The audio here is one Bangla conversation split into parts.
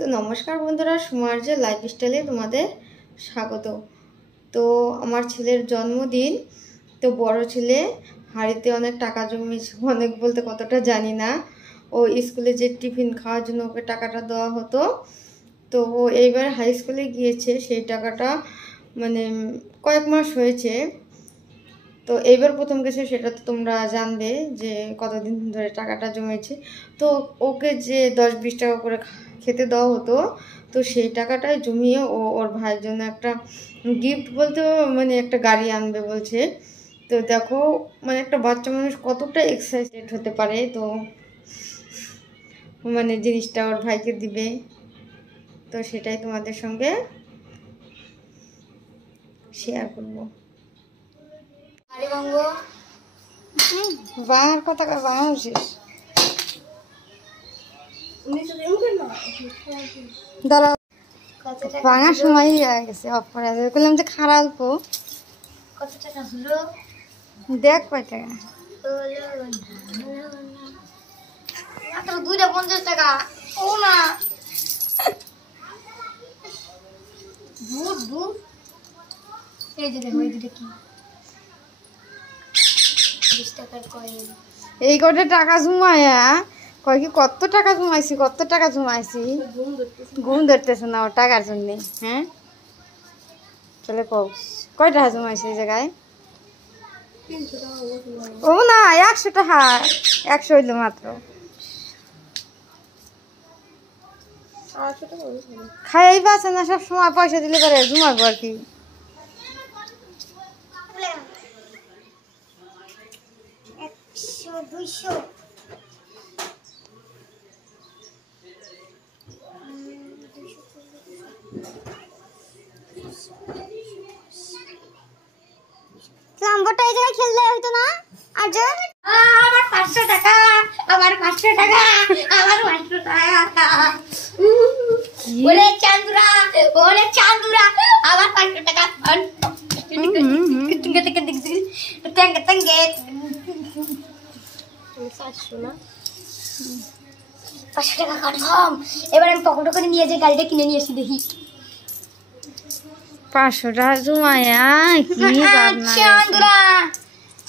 তো নমস্কার বন্ধুরা, সুমার্য লাইফস্টাইলে তোমাদের স্বাগত। তো আমার ছেলের জন্মদিন, তো বড় ছেলে হাড়িতে অনেক টাকা জমিয়েছে, অনেক বলতে কতটা জানি না। ও স্কুলে যে টিফিন খাওয়ার জন্য ওকে টাকাটা দেওয়া হতো, তো ও এইবার হাই স্কুলে গিয়েছে, সেই টাকাটা মানে কয়েক মাস হয়েছে। তো এইবার প্রথম গেছে, সেটা তো তোমরা জানবে যে কতদিন ধরে টাকাটা জমেছে। তো ওকে যে 10-20 টাকা করে খেতে দেওয়া হতো, তো সেই টাকাটাই জমিয়ে ও ওর ভাইয়ের জন্য একটা গিফট বলতে মানে একটা গাড়ি আনবে বলছে। তো দেখো মানে একটা বাচ্চা মানুষ কতটা এক্সাইটেড হতে পারে, তো মানে জিনিসটা ওর ভাইকে দিবে। তো সেটাই তোমাদের সঙ্গে শেয়ার করবো। বাহার কথা বাহার শেষ দাঁড়াও, ভাঙার সময় হয়ে গেছে, অফ করে বললাম যে খারাপ কত টাকা হলো দেখ কয় টাকা, মাত্র 250 টাকা। ও না দূর এই যে দেখো, এই দুটো কি 20 টাকার কয়েন। এই কটা টাকা জমায়া কয় কি কত টাকা জমাইছি, কত টাকা জমাইছি, ঘুম ধরতেছে না ওর টাকার জন্যে। হ্যাঁ চলে কয় টাকা জমাইছে এই জায়গায়? ও না 100 টাকা, 100 হইলো মাত্র। খাই পাচ্ছে না, সব সময় পয়সা দিলে পারে জমাবো আর কি। লাম্বাটা এই জায়গায় খেললে হইতো না? আর যে আমার 500 টাকা, আমার 500 টাকা, আমার 500 টাকা। ওরে চান্দুরা, ওরে চান্দুরা, আমার 500 টাকা। টিঙ্গে টিঙ্গে টিঙ্গে টিঙ্গে টিঙ্গে 500 না, 500 টাকা কনফার্ম। এবার আমি পকেট করে নিয়ে যে গাড়িটা কিনে নিয়ে এসে দেখি 500 টাকা জমায়া কি ভাবনা। চান্দুরা,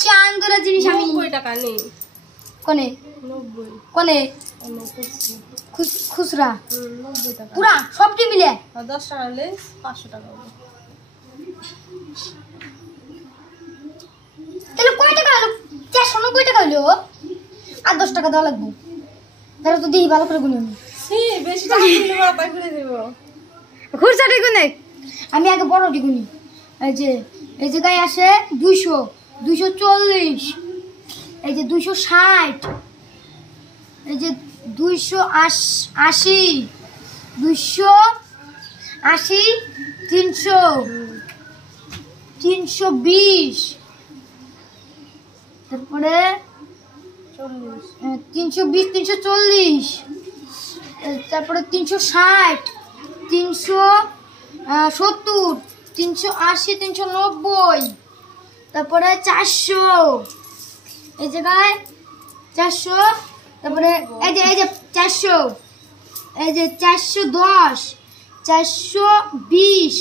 চান্দুরা জিনিস আমি 90 টাকা নেই। কোনে 90 কোনে খুচরা 90 টাকা। পুরা সবটি মিলে 10 টাকা হলে 500 টাকা হবে। তাহলে কয় টাকা হলো? 490 টাকা হলো। আর 10 টাকা দেওয়া লাগবে। তাহলে তো দিই ভালো করে গুনি আমি। বেশি টাকা দিলে বাবা করে দেব। খুরসাটি কোনে? আমি আগে বড়টি গুনি। এই জায়গায় আসে 200, 240, এই যে 260, এই যে 280, 280, 300, 320, তারপরে 320, 340, তারপরে 360, 370, 380, 390, তারপরে 400, এই জায়গায় 400, তারপরে এই যে 400, এই যে 410, 420,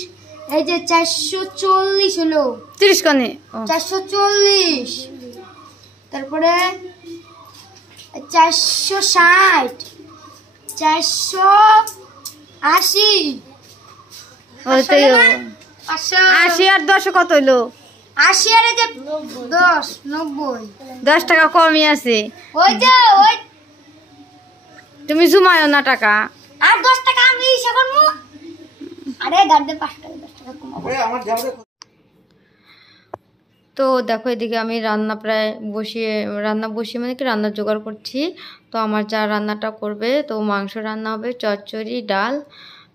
এই যে 440 হলো 30 কনে 440, তারপরে 460, 480, ওইটাই 580 আর 10 কত হইলো? 80 আর এই যে 10, 90, 10 টাকা কমই আছে। ওই যে ওই তুমি জমায়ও না টাকা। আর 10 টাকা আমি হিসাব করবো। আরে গাড়িতে 5 টাকা 10 টাকা কমাবো। তো দেখো এদিকে আমি রান্না বসিয়ে মানে কি রান্নার জোগাড় করছি। তো আমার যা রান্নাটা করবে, তো মাংস রান্না হবে, চচ্চড়ি, ডাল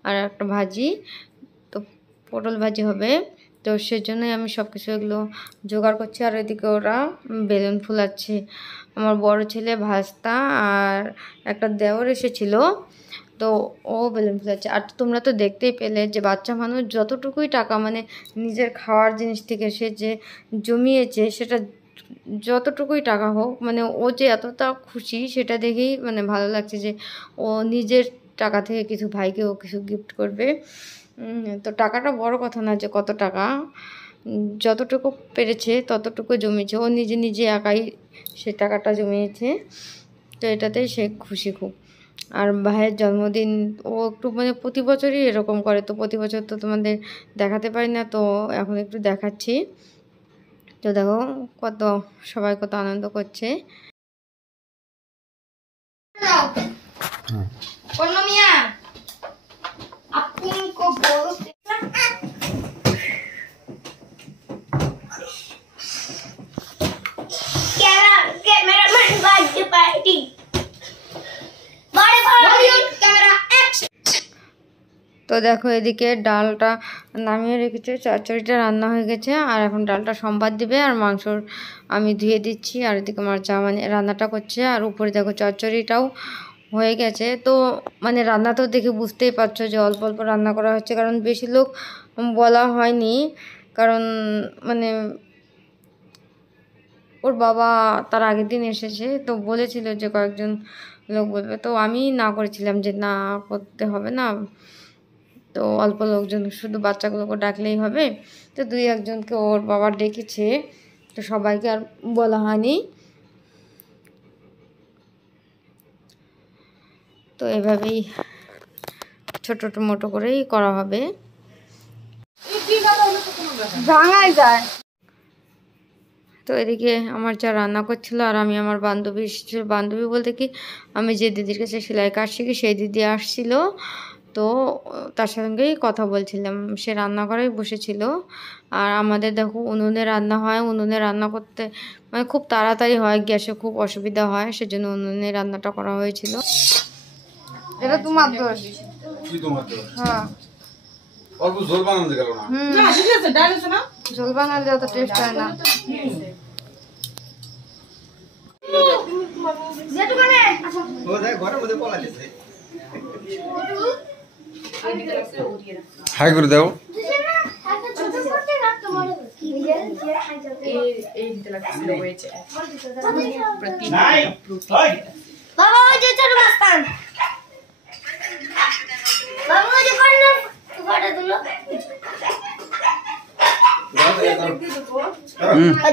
আর একটা ভাজি, তো পটল ভাজি হবে। তো সেজন্যই আমি সব কিছু এগুলো জোগাড় করছি। আর ওইদিকে ওরা বেলুন ফুলাচ্ছে। আমার বড় ছেলে, ভাস্তা আর একটা দেওর এসেছিলো, তো ও বেলুন ফুলাচ্ছে। আর তোমরা তো দেখতেই পেলে যে বাচ্চা মানুষ যতটুকুই টাকা মানে নিজের খাওয়ার জিনিস থেকে সে যে জমিয়েছে, সেটা যতটুকুই টাকা হোক, মানে ও যে এতটা খুশি সেটা দেখেই মানে ভালো লাগছে যে ও নিজের টাকা থেকে কিছু ভাইকেও কিছু গিফট করবে। তো টাকাটা বড় কথা না যে কত টাকা, যতটুকু পেরেছে ততটুকু জমিয়েছে। ও নিজে নিজে একাই সে টাকাটা জমিয়েছে, তো এটাতেই সে খুশি খুব। আর ভাইয়ের জন্মদিন ও একটু মানে প্রতি বছরই এরকম করে, তো প্রতি বছর তো তোমাদের দেখাতে পারি না, তো এখন একটু দেখাচ্ছি। তো দেখো কত সবাই কত আনন্দ করছে। তো দেখো এদিকে ডালটা নামিয়ে রেখেছে, চচ্চড়িটা রান্না হয়ে গেছে, আর এখন ডালটা সম্বাদ দিবে, আর মাংসর আমি ধুয়ে দিচ্ছি, আর এদিকে আমার চা মানে রান্নাটা করছে, আর উপরে দেখো চচ্চড়িটাও হয়ে গেছে। তো মানে রান্না তো দেখে বুঝতেই পারছো যে অল্প অল্প রান্না করা হচ্ছে, কারণ বেশি লোক বলা হয়নি, কারণ মানে ওর বাবা তার আগের দিন এসেছে, তো বলেছিল যে কয়েকজন লোক বলবে, তো আমি না করেছিলাম যে না করতে হবে না, তো অল্প লোকজন শুধু বাচ্চাগুলোকে ডাকলেই হবে। তো 2-1জনকে ওর বাবা ডেকেছে, তো সবাইকে আর বলা হয়নি। তো এভাবেই ছোট মোটো করেই করা হবে। ভাঙাই যায়। তো এদিকে আমার যা রান্না করছিল, আর আমি আমার বান্ধবী বলতে কি আমি যে দিদির কাছে সেলাই কাজ শিখি সেই দিদি আসছিল, তো তার সঙ্গেই কথা বলছিলাম। সে রান্না করেই বসেছিল। আর আমাদের দেখো উনুনে রান্না হয়, উনুনে রান্না করতে মানে খুব তাড়াতাড়ি হয়, গ্যাসে খুব অসুবিধা হয়, সেজন্য উনুনে রান্নাটা করা হয়েছিল। এটা তোমার দোষ। হ্যাঁ অল্প ঝোল বানাতে গেল না। না ঠিক আছে, ডাল আছে না? ঝোল বানালে অত টেস্ট হয় না। ও দেখ ঘরের মধ্যে পলা দিছে। হাই করে দাও। বাবা ওই যে ছোট মাস্তান, বাবা ওই যে কর্নার ফটো তুলো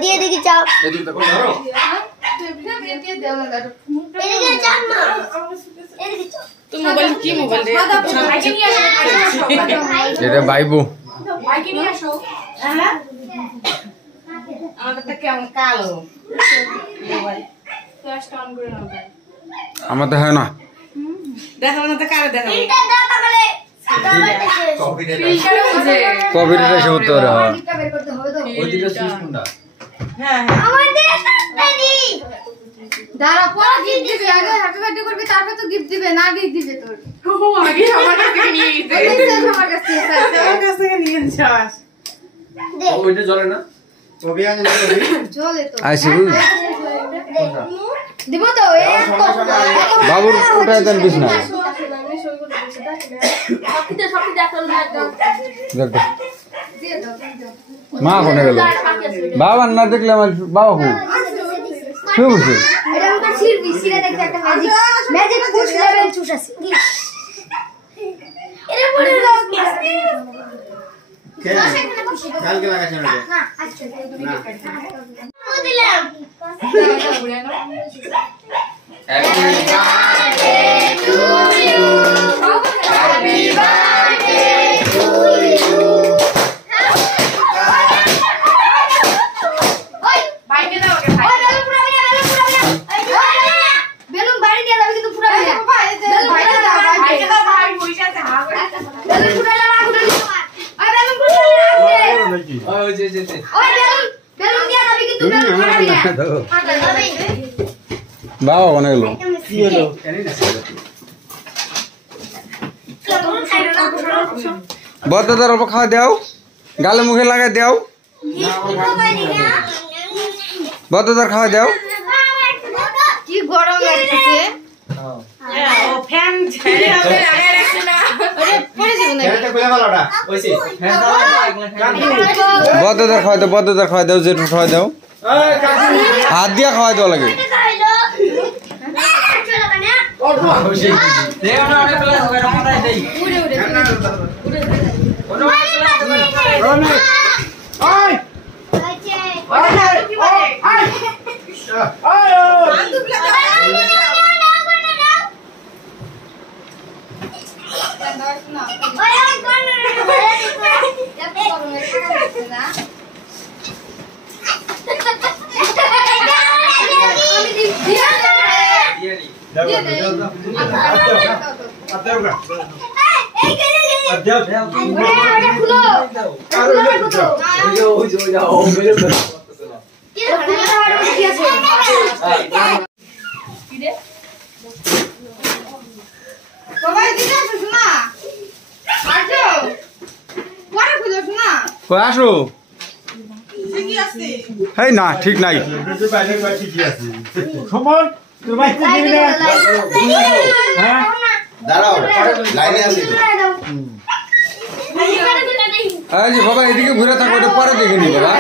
দিয়ে দেখি চাও, এদিকে দেখো ধরো। এদিকে চাও না, এদিকে চাও। তো মোবাইল কি মোবাইল রে? এটা বাইবু। ভাইকে নিয়ে আসো। হ্যাঁ আমাদেরটা কেমন কালো মোবাইল, ফ্ল্যাশ অন করে নাও। আমার তো হয় না। দেখাবো না তো কারে দেখাবো? এটা দাও তাহলে কপিরাইট এসে উত্তর হয়। হ্যাঁ আমাদের সাথে দাঁড়া পরে গিফট দিবে, আগে হ্যাপি বার্থডে করবি তারপর তো গিফট দিবে, না গিফট দিবে তোর। ও আগে আমার কাছ থেকে নিয়ে গেছে, আমার কাছ থেকে আমার কাছ থেকে নিয়ে যাস। ওইটা জ্বলে না? কবি আনে চলে তো আইসি দিব তো বাবুর ওটা দেন বিছনা। দেখো মা কোনে গেল? বাবা না দেখলে আমার বাবা কো কি বলছে? এটা আমরা ছিড়বি, ছিড়ে দেখতে একটা ম্যাজিক পুশ লেভেল চুষ আছে। এটা পড়ে দাও কি? কালকে লাগাইছ না? না আজকে না দিলাম। Happy birthday to you, happy birthday to you. ওই বাইকে দাও ওকে ভাই। ওই বেলুন পুরাবি না, বেলুন পুরাবি না। বেলুন বাড়ি দিয়ে যাবে কিন্তু পুরাবি না। বাইকে দাও ভাই, পয়সা আছে হা করে। বেলুন পুরালে না উঠে তোমার। ওই বেলুন পুরালে না উঠে। ওই যে ওই বেলুন দিয়ে যাবে কিন্তু বেলুন পুরাবি না। বাবা কোনে গেল? কি হলো? বড়দাদার অল্প খাওয়া দাও, গালে মুখে লাগাই দাও। বড়দাদার খাওয়া দাও। কি গরম লাগতেছে। ও ফ্যান ছেড়ে হবে আরে রাখছ না। পড়ে যাবে না। বড়দাদার খাওয়া দাও, বড়দাদার খাওয়া দাও, জেঠু খাওয়া দাও। হাত দিয়া খাওয়া দেওয়া লাগে। আসো এই না ঠিক নাই দাঁড়াও লাইনে আসি বাবা এদিকে ঘুরে থাকো, পরে দেখে নি বাবা।